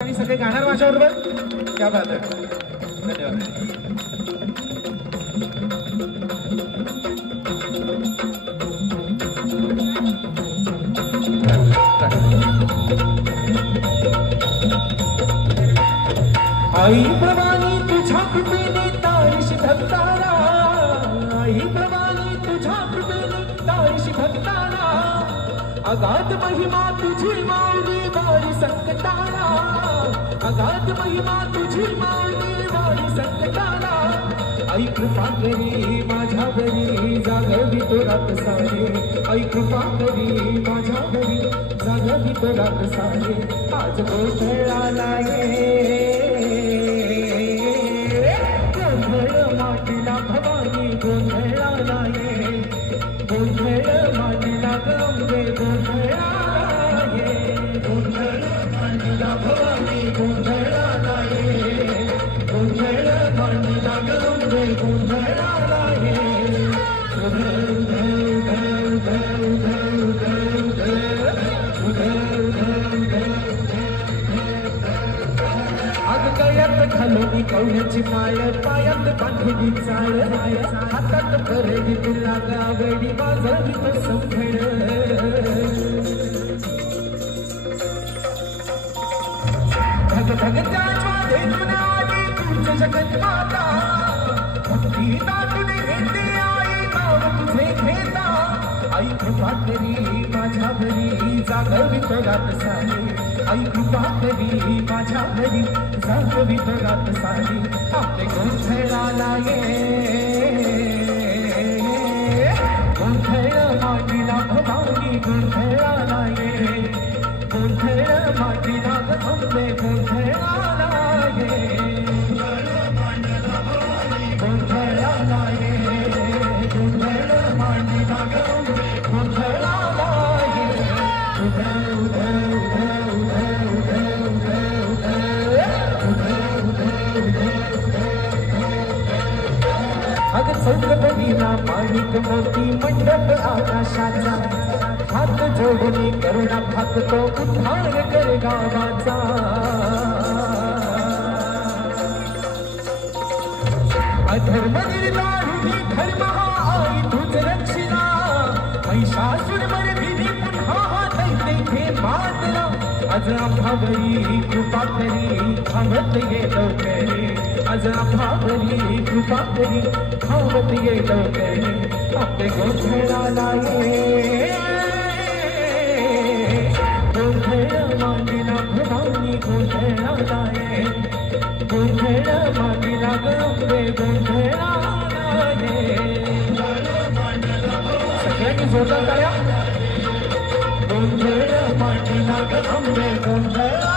सगळे गाणार माझ्याबरोबर. क्या बात आहे. धन्यवाद. आई प्रमाणे तुझ्या कृपेने तारीशी भक्ताला, आई प्रमाणे तुझ्या कृपेने तारीशी भक्ताला, अगाध महिमा तुझी माऊली वारी संकटाला, अगाध महिमा तुझी माऊली वारी संकटाला. आई कृपा करी माझ्यावरी जागवी तो रात सारे, आई कृपा करी माझ्यावरी जागवी तो रात सारे. आज गोंधळाला ये गोंधळ मातीला भवानी, गोंधळाला ये गोंधळ मातीला गंगे, गोंधळाला ये गोंधळ मातीला भवानी, गोंधळाला ये गोंधळ मातीला गंगे, गोंधळाला ये. गळ्यात घालून कवड्याची माळ, पायात बांधली चाळ, हातात भरली तुला गावडी, वाजवी तो संभळ. भग भगत्या ज्वालेतून आली तुझ जगत माता, भक्ती दाटून येते आई नाव तुझे घेता. आई कृपा करी माझ्यावरी जागवी तो रात सारी, आई कृपा करी माझ्यावरी जागवी तो रात सारी. आपले गोंधळाला ये गोंधळ मातीला भवानी, गोंधळाला ये गोंधळ मातीला गंगे, गोंधळाला ये गोंधळाला ये गोंधळ मातीला गंगे, गोंधळाला ये. अग चौकटलीला माणिक मोती मंडप आकाशाचा, हात जोडणी करुणा फाकतो उद्धार कर गावाचा. अधर्म निर्दारुणी धर्म हा आई तुझ रक्षिला, महिषासुर मर्दिनी पुन्हा हा दैत्य घे मातला. आज आम्हावरी कृपा करी धावत ये लवकरी, आज आम्हावरी कृपा करी धावत ये लवकरी. आपले गोंधळाला ये गोंधळ मांडीला भवानी, गोंधळाला ये गोंधळ मांडीला गंगे, गोंधळाला ये. सगळ्यांनी जोरदार टाळ्या. गोंधळ मांडीला गंगे, गोंधळ